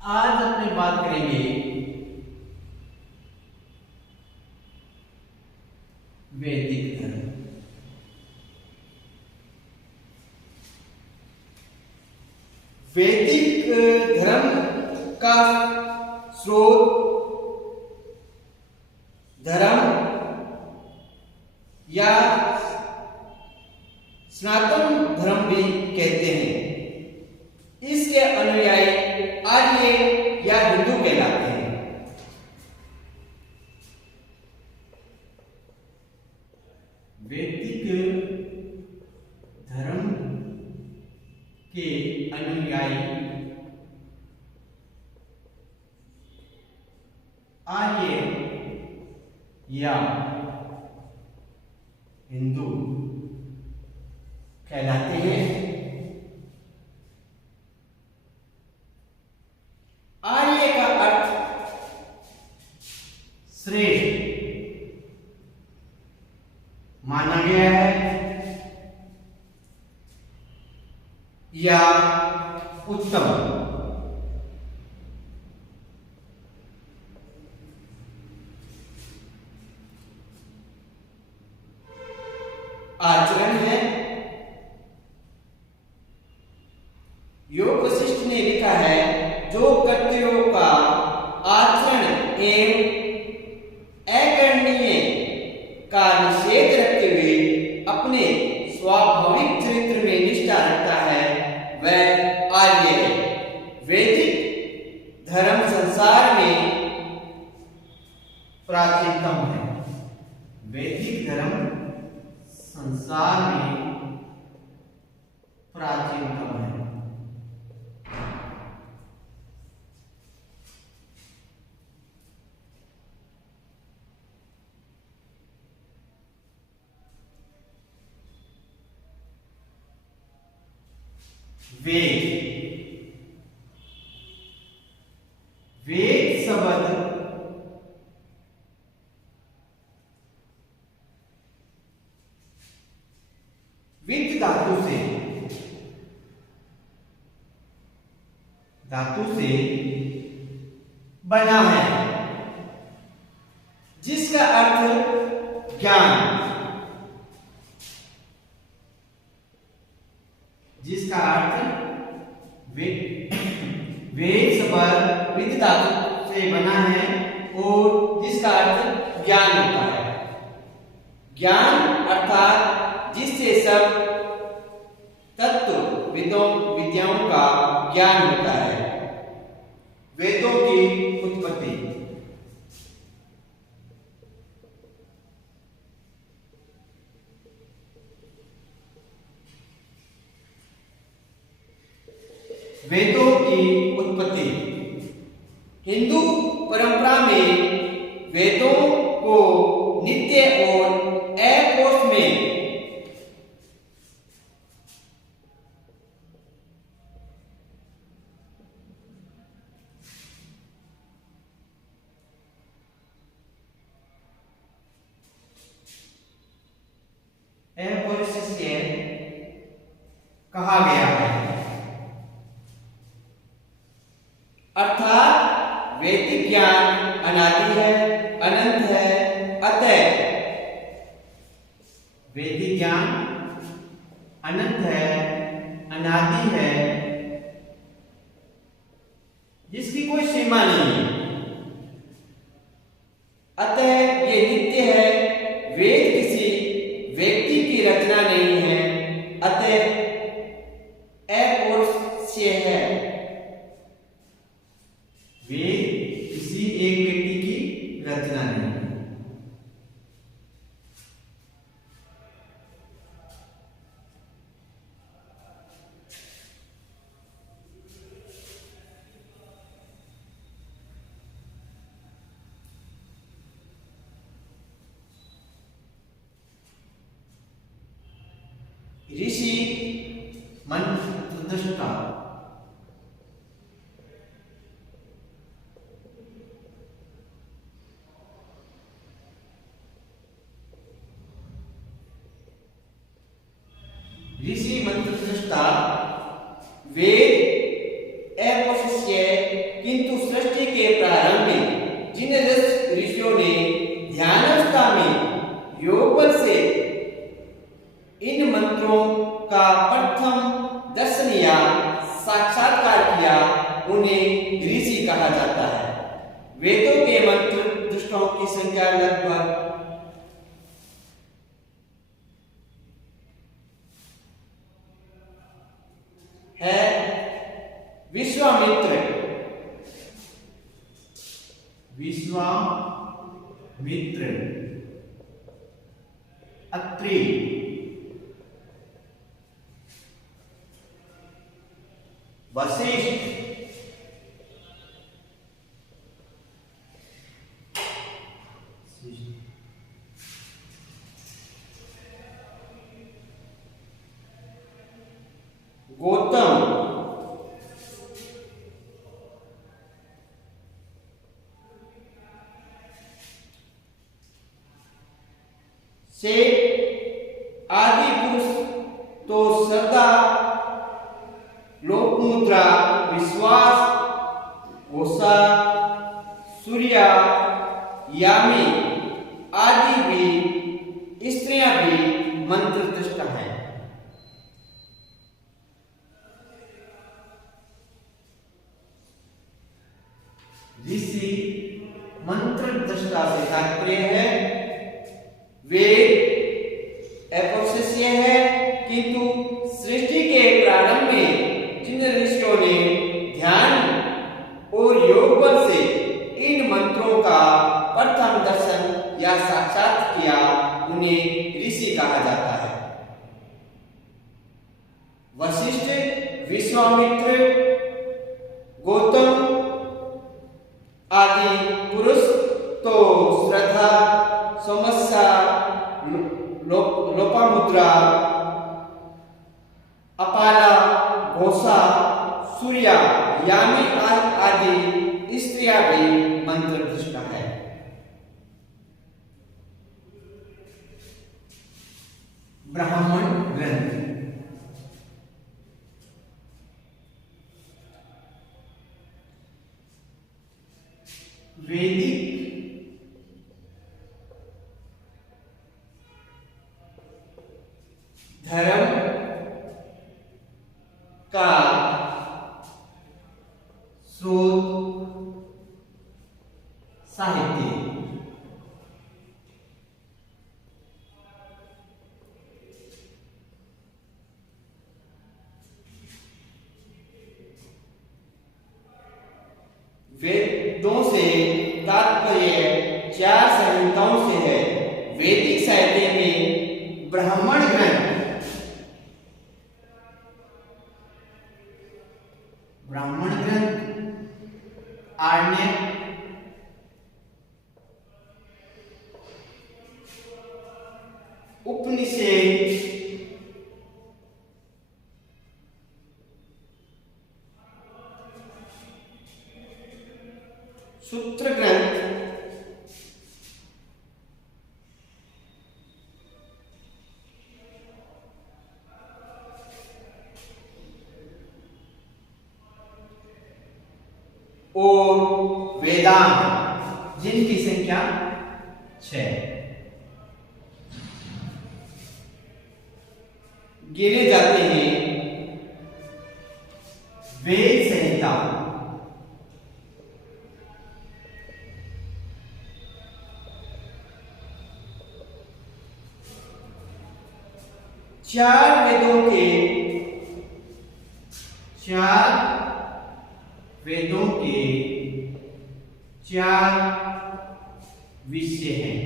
आज अपने बात करेंगे वैदिक धर्म। वैदिक धर्म का स्रोत धर्म या सनातन धर्म भी कहते हैं। इसके अनुयायी आर्य या हिंदू कहलाते हैं। वैदिक धर्म के अनुयायी आर्य या हिंदू कहलाते हैं। आर्य का अर्थ श्रेष्ठ माना गया है या उत्तम। आचरण है। योग वशिष्ठ ने लिखा है, जो कर्तव्यों का आचरण एवं अकरणीय का निषेध रखते हुए अपने स्वाभाविक चरित्र में निष्ठा रखता है, वह आर्य है। वैदिक धर्म संसार में प्राचीनतम है। वैदिक धर्म संसार में प्राचीनतम है। वेद वेद शब्द विद धातु से बना है, जिसका अर्थ ज्ञान, जिसका अर्थ वेद शब्द विद धातु से बना है और जिसका अर्थ ज्ञान होता है। ज्ञान अर्थात जिससे सब तत्व विद्याओं का ज्ञान होता है। वेदों की उत्पत्ति। वेदों की उत्पत्ति। हिंदू परंपरा में वेदों को नित्य और अकोश में कहा गया है, अर्थात वैदिक ज्ञान अनादि है, अनंत है। अतः वैदिक ज्ञान अनंत है, अनादि है, जिसकी कोई सीमा नहीं है। अतः ये नित्य है। वेद किसी व्यक्ति की रचना नहीं है, अतः अकौशल्य है। वेद किसी एक व्यक्ति की रचना नहीं है। ऋषि मंत्रदृष्टा। ऋषि मंत्रदृष्टा वेद अवशिष्य उन्हें ऋषि कहा जाता है। वेदों के मंत्र दृष्टों की संख्या लगभग है। विश्वामित्र, अत्रि, वशिष्ठ, गौतम, से आदि पुरुष तो श्रद्धा, लोकमुद्रा, विश्वास, घोषा, सूर्या, यामी आदि भी स्त्रियां भी मंत्र दृष्टा हैं। ऋषि मंत्र दृष्टा से तात्पर्य है वेद अपोक्सिय है, किंतु सृष्टि के प्रारंभ में जिन ऋषियों ने ध्यान और योग बल से इन मंत्रों का प्रथम दर्शन या साक्षात किया, उन्हें ऋषि कहा जाता है। वशिष्ठ, विश्वामित्र, गौतम आदि पुरुष तो श्रद्धा, समस्या, लोपामुद्रा, अपाला, घोषा, सूर्या, यामी आदि स्त्रियां भी मंत्र दृष्टा है। ब्राह्मण ग्रंथ, वैदिक धर्म का स्रोत साहित्य। वेदों से तात्पर्य 4 संहिताओं से है। वैदिक साहित्य में ब्राह्मण ग्रंथ, आर्ण्य, उपनिषद, सूत्र ग्रंथ, और वेदांत, जिनकी संख्या 6 गिने जाते हैं। वेद संहिता, चार वेदों के 4 विषय हैं।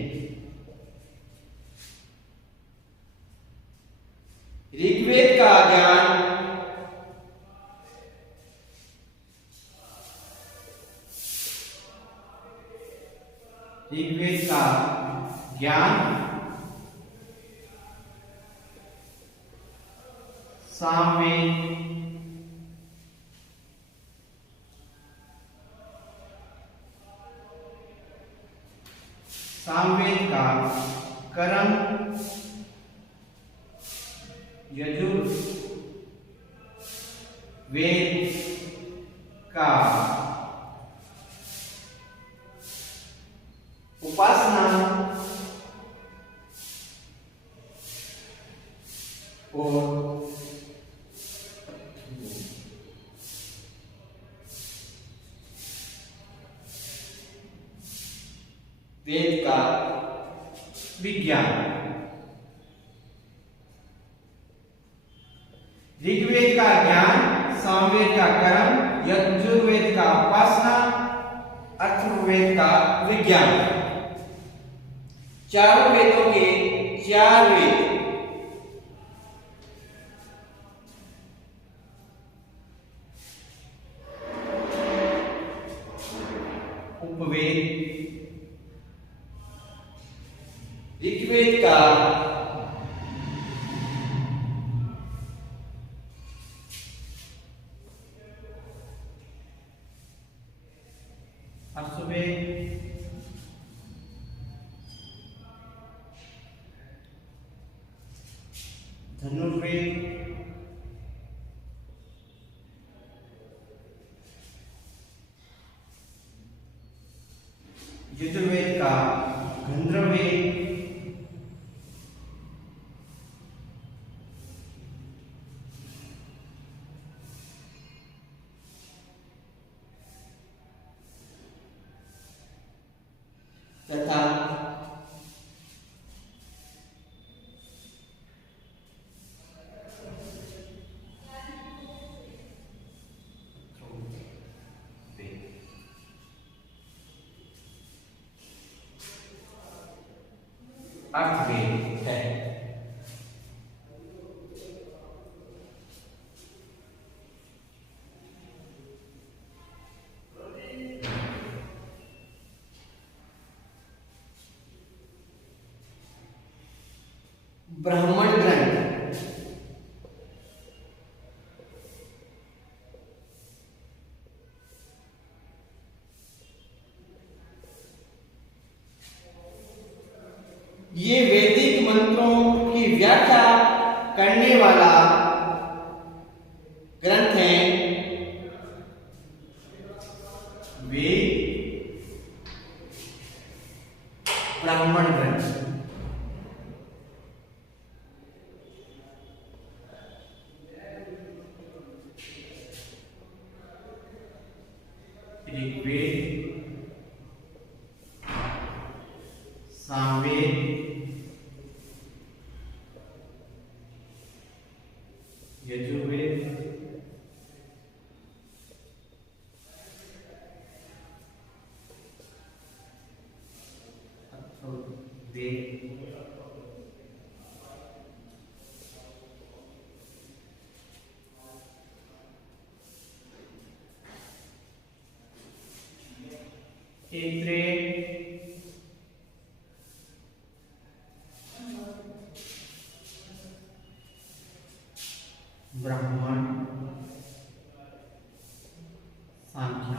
ऋग्वेद का ज्ञान, सामवेद, का कर्म, यजुर्वेद का उपासना और वेद का विज्ञान। ऋग्वेद का ज्ञान, सामवेद का कर्म, यजुर्वेद का उपासना, अथर्ववेद का विज्ञान। चारों वेदों के चार वेद उपवेद। ऋग्वेद का अश्ववेद। धनुर्वेद। यजुर्वेद का गंधर्ववेद। तथा अर्थवेद है। ब्राह्मण ग्रंथ ये वैदिक मंत्रों की व्याख्या करने वाला ग्रंथ है। वेद ब्राह्मण ग्रंथ। ऋग्वेद, सामवेद, यजुर्वेद, अथर्ववेद, ऐत्रेय, ब्राह्मण, सांख्य।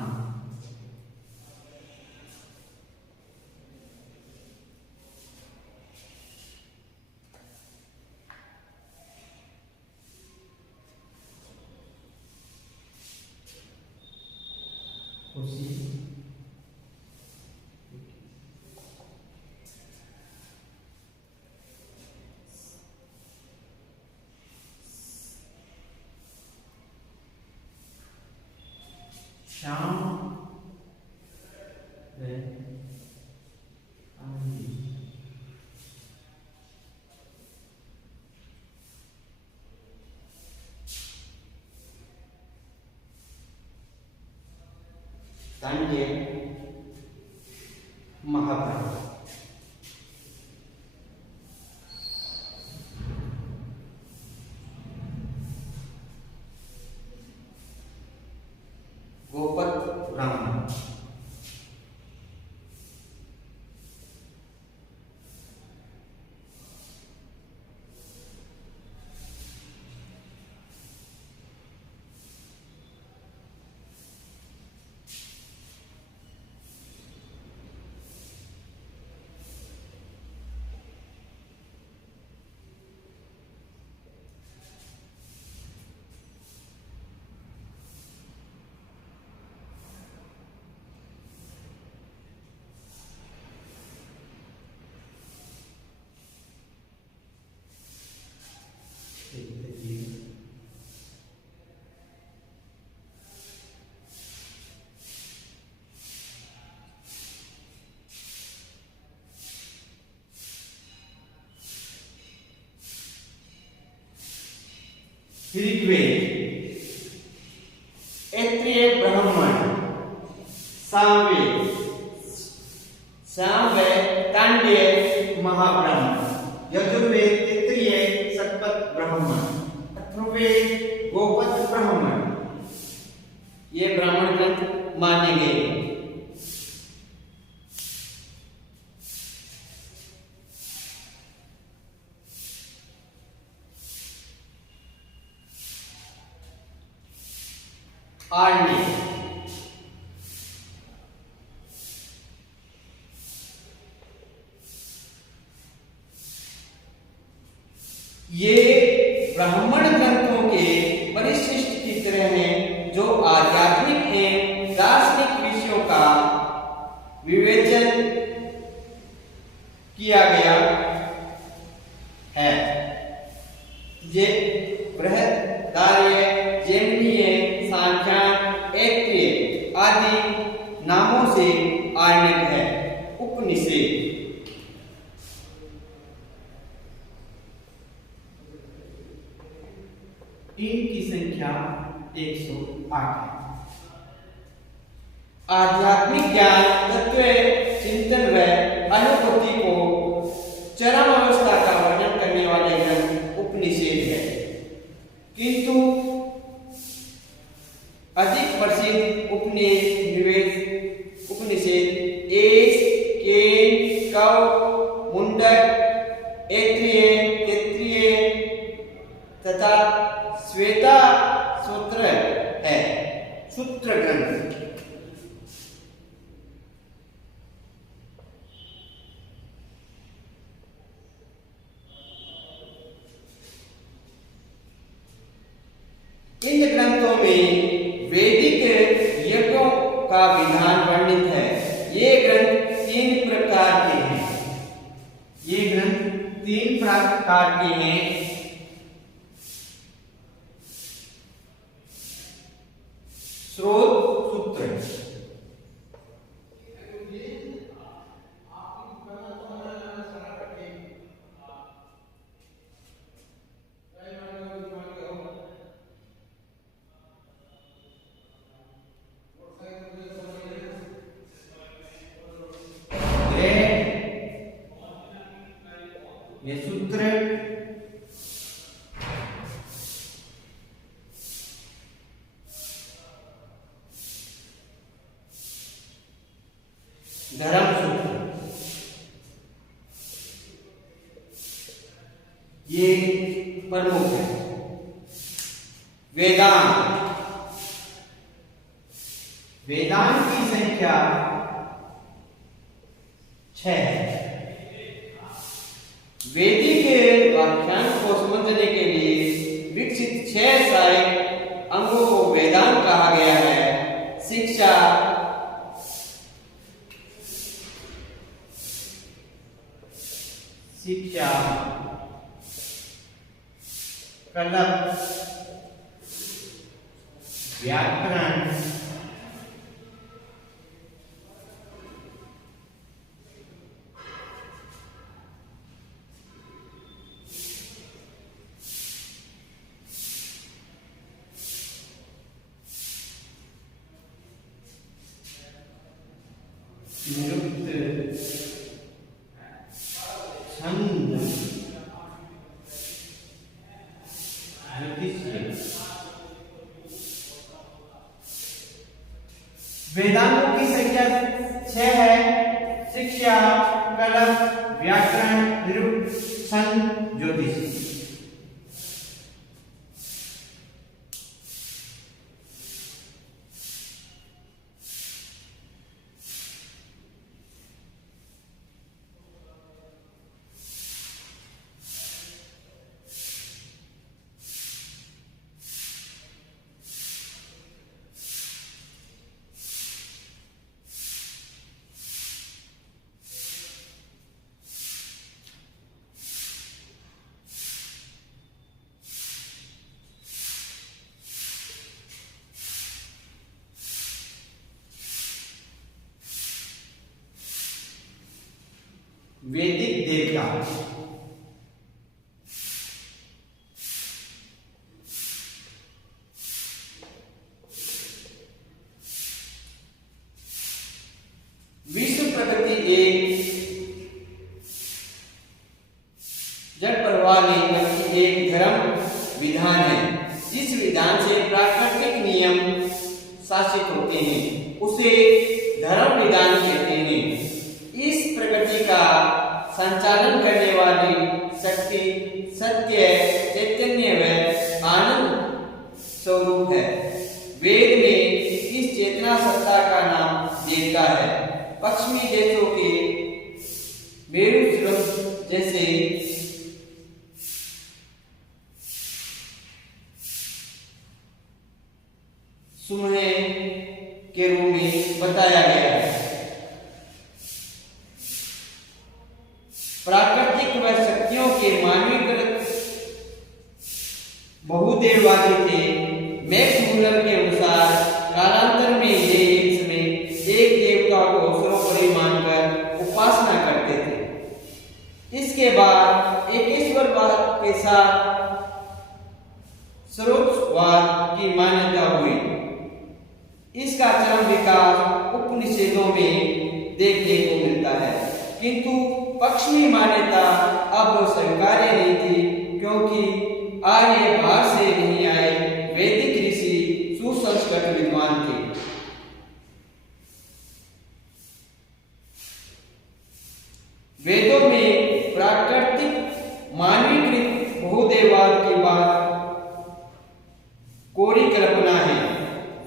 शाम तांडव महाभारत गोपद ब्राह्मण। ऋग्वेद, ऐत्रेय ब्राह्मण, सामवेद, सामवेद तांडव महाब्राह्मण, यजुर्वेद, तैत्तिरीय, शतपथ ब्राह्मण, अथर्ववेद गोपथ ब्राह्मण, ये ब्राह्मण ग्रंथ माने गए। आर्य, ये ब्राह्मण ग्रंथों के परिशिष्ट की तरह हैं जो आध्यात्मिक एवं दार्शनिक विषयों का विवेचन किया गया है। ये बृहदारण्य, जैमिनीय, सांख्यान, ऐत्रेय आदि नामों से आरण्यक है। उपनिषद, इनकी संख्या 108 है। आध्यात्मिक ज्ञान, तत्व चिंतन व अनुभूति को चरम अवस्था का वर्णन करने वाले ग्रंथ उपनिषद है। किंतु अधिक प्रसिद्ध उपनिषद एस, केन, कव, मुंडक, ऐत्रेय, तैत्तिरीय तथा श्वेता सूत्र है। सूत्र ग्रंथ, इन ग्रंथों में वैदिक यज्ञों का विधान वर्णित है। ये ग्रंथ तीन प्रकार के हैं। ये ग्रंथ 3 प्रकार के हैं। स्रोत सूत्र, ये सूत्र, धर्म सूत्र, ये प्रमुख है। वेदांत, वेदांत की संख्या 6 है। वैदिक व्याख्यान को समझने के लिए विकसित 6 सहायक अंगों को वेदांत कहा गया है। शिक्षा, कल्प, व्याकरण, निरुक्त, छंद, ज्योतिष। वेदांतों की संख्या 6 है। शिक्षा, कल्प, व्याकरण, निरुक्त, छंद, ज्योतिष। वैदिक देवता, नियम शासित होते हैं उसे धर्म विधान कहते हैं। इस प्रकृति का संचालन करने वाली शक्ति सत्य, चैतन्य व आनंद स्वरूप है। वेद में इस चेतना सत्ता का नाम देवता है। पश्चिमी देशों के मेरु सुरंग जैसे सुमहे के रूप में बताया गया है। प्राकृतिक व शक्तियों के मानवीकृत बहुदेववादी थे। मैक्स मूलर के अनुसार कालांतर में ये एक समय एक देवता को सर्वोपरि मानकर उपासना करते थे। इसके बाद एकेश्वरवाद के साथ सर्वोच्चवाद की मान्यता हुई। इसका चरम विकास उपनिषदों में देखने को मिलता है, किंतु पश्चिमी मान्यता अब स्वीकार्य नहीं थी, क्योंकि आर्य बाहर से नहीं आए वैदिक ऋषि सुसंस्कृत विद्वान थे। वेदों में प्राकृतिक मानवीकृत बहुदेववाद की बात कोरी कल्पना है।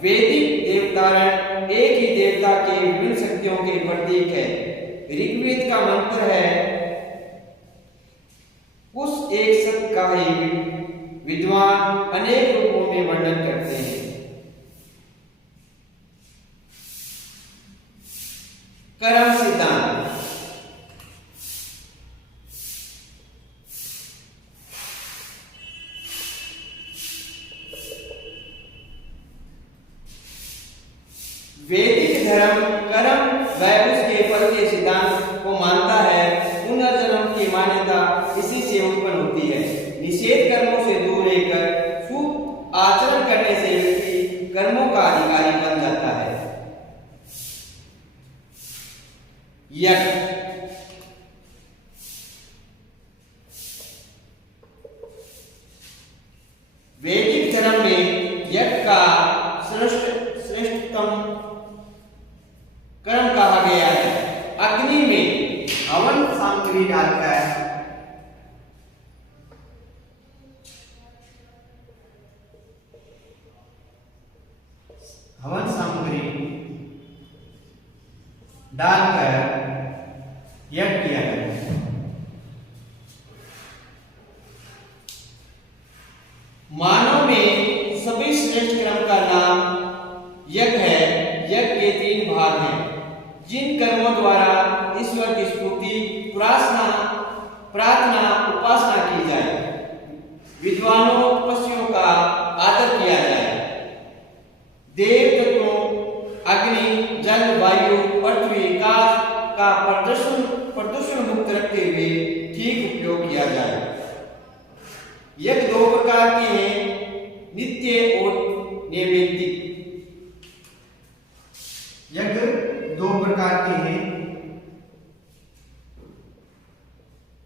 वैदिक देवतारण एक ही देवता के विभिन्न शक्तियों के प्रतीक है। ऋग्वेद का मंत्र है, उस एक सत्य का ही विद्वान अनेक रूपों में वर्णन करते हैं। कर्म सिद्धांत। वैदिक धर्म कर्म व उसके फल के सिद्धांत को मानता है। पुनर्जन्म की मान्यता इसी से उत्पन्न होती है। निषेध कर्मों से दूर रहकर शुभ आचरण करने से व्यक्ति कर्मों का अधिकारी बन जाता है। यज्ञ। वैदिक धर्म में यज्ञ का श्रेष्ठतम कर्म कहा गया है। अग्नि में हवन सामग्री डालकर यज्ञ किया जाता है। मानव में सभी श्रेष्ठ कर्म का नाम यज्ञ है। यज्ञ के 3 भाग हैं, जिन कर्मों द्वारा ईश्वर की स्तुति, प्रार्थना, उपासना की जाए, विद्वानों तपस्वियों का आदर किया जाए, देव तत्वों अग्नि, जल, वायु, पृथ्वी, आकाश का प्रदूषण मुक्त रखते हुए ठीक उपयोग किया जाए। यज्ञ 2 प्रकार के हैं, नित्य और नैमित्तिक। यज्ञ 2 प्रकार के हैं,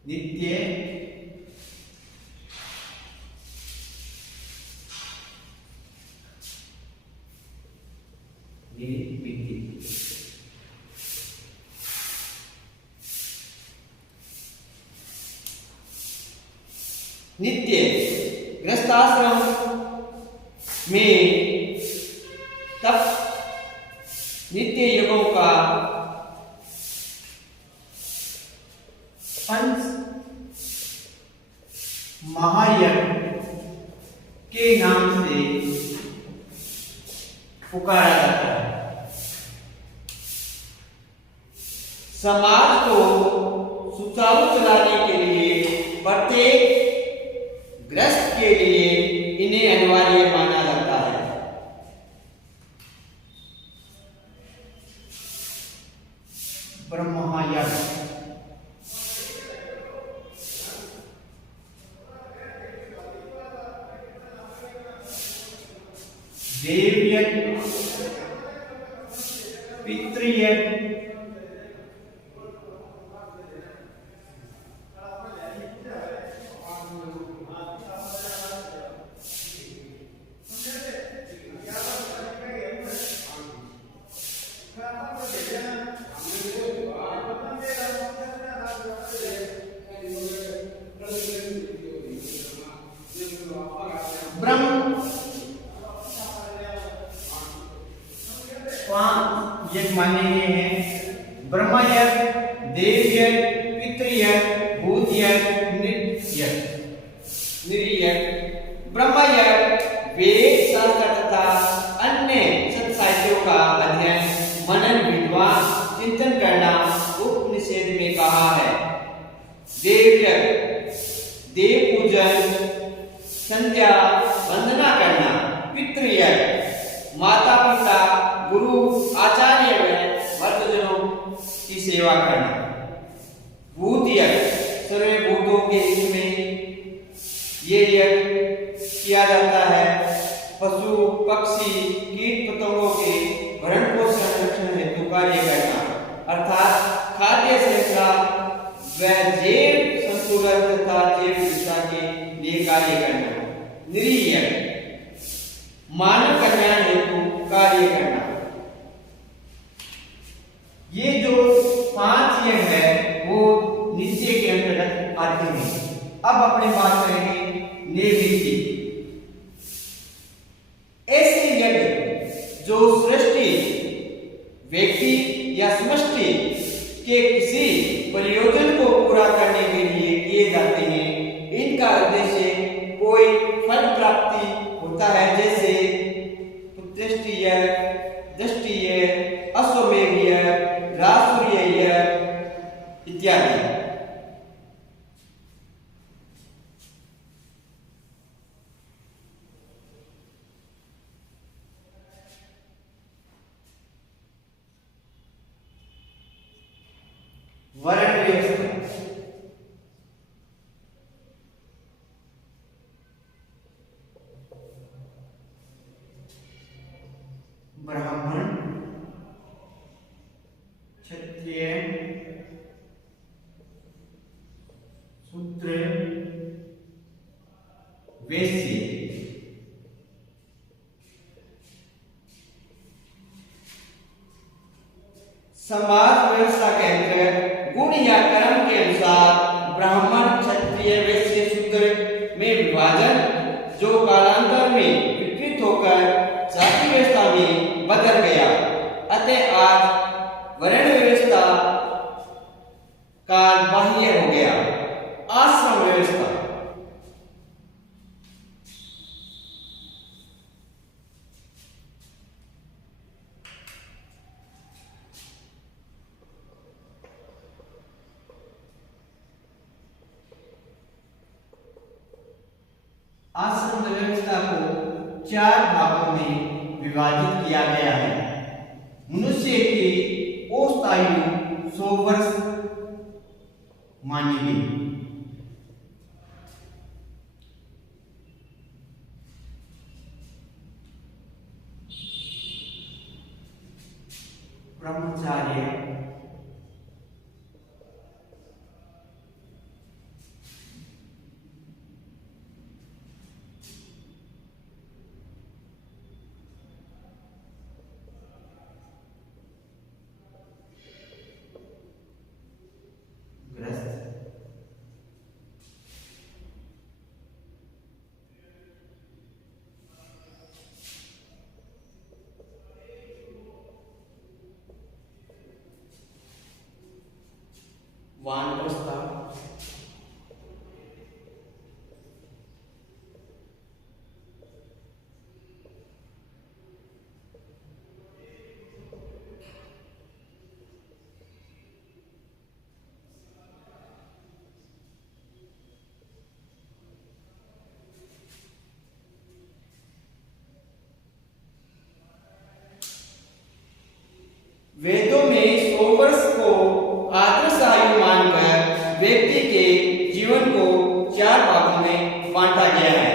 नित्य नैमित्तिक। नित्य गृहस्थाश्रम में तप नित्य यज्ञों का पंच महायज्ञ के नाम से पुकारा जाता है। समाज को सुचारू चलाने के लिए प्रत्येक गृहस्थ के लिए इन्हें अनिवार्य माना जाता है। ब्रह्मयज्ञ देवयज्ञ, पितृयज्ञ, 5 यज्ञ माने गए हैं। ब्रह्म यज्ञ, देव यज्ञ, पितृ यज्ञ, भूत यज्ञ, नृ यज्ञ। निर्यज्ञ। ब्रह्म यज्ञ वेद, शास्त्र तथा अन्य सत साहित्यों का अध्ययन, मनन, विद्वान चिंतन करना उपनिषद में कहा है। देव यज्ञ देव पूजन, संध्या वंदना करना। पितृ यज्ञ माता पिता, गुरु, आचार्य व वर्तजनों की सेवा करना। भूत यज्ञ सर्व भूतों के हित में ये यज्ञ किया जाता है। पशु पक्षी कीट पतंगों के भरण पोषण संरक्षण हेतु कार्य करना, अर्थात खाद्य श्रृंखला व जैव संतुलन तथा जैव विविधता के लिए कार्य करना। निर्यज्ञ मानव कल्याण हेतु कार्य करना। ये जो 5 यज्ञ है वो नीचे के अंतर्गत आते हैं। अब अपने बात करेंगे नैमित्तिक। ऐसे यज्ञ जो सृष्टि, व्यक्ति या समष्टि के किसी प्रयोजन को पूरा करने के लिए किए जाते हैं। इनका उद्देश्य कोई फल प्राप्ति होता है, जैसे पुत्रष्टि यज्ञ, दष्टि यज्ञ, अश्वमेध यज्ञ, रासूर्य यज्ञ इत्यादि। वर्ण व्यवस्था। ब्राह्मण, क्षत्रिय, शूद्र, वैश्य। समाज व्यवस्था के अंतर्गत गुण या कर्म के अनुसार ब्राह्मण, क्षत्रिय, वैश्य, शूद्र में विभाजन, जो कालांतर में विकृत होकर जाति व्यवस्था में बदल गया। अतः आज वर्ण व्यवस्था काल बाह्य हो गया। आश्रम व्यवस्था। आश्रम व्यवस्था को 4 भागों में विभाजित किया गया है। मनुष्य की औसत आयु 100 वर्ष मानी गई। ब्रह्मचार्य, वानप्रस्थ, वेदों में 100 वर्ष को आदर्श आयु मानकर व्यक्ति के जीवन को 4 भागों में बांटा गया है।